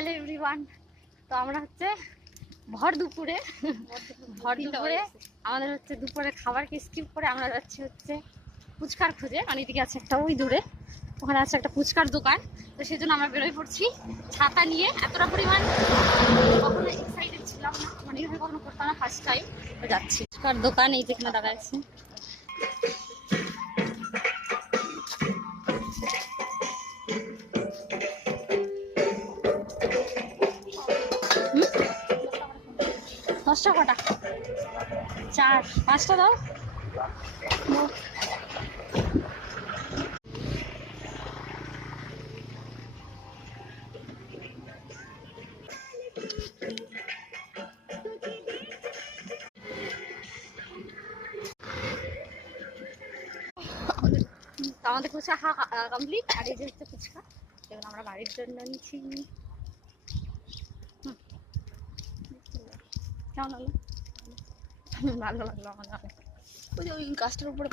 Hello everyone, তো আমরা হচ্ছে ভর দুপুরে আমাদের হচ্ছে দুপুরে খাবারকে স্কিপ করে আমরা যাচ্ছি হচ্ছে ফুচকার খোঁজে। মানে এদিকে আছে একটা, ওই দূরে ওখানে আছে একটা ফুচকার দোকান। তো সেই জন্য আমরা বেরোয় পড়ছি ছাতা নিয়ে। এতটা পরিমাণ কখনো এক্সাইটেড ছিলাম না, মানে এইভাবে কখনো করতাম না, ফার্স্ট টাইম যাচ্ছি ফুচকার দোকান। এই যেখানে দেখা যাচ্ছে দশটা কটা, চার পাঁচটা দাও। আমাদের ফুচকা কমপ্লিট। আর এই যে হচ্ছে ফুচকা, যেগুলো আমরা বাড়ির জন্য নিচ্ছি। কেমন হলো? ভালো লাগলো আমাদের। ওই যে ওই গাছটার উপরে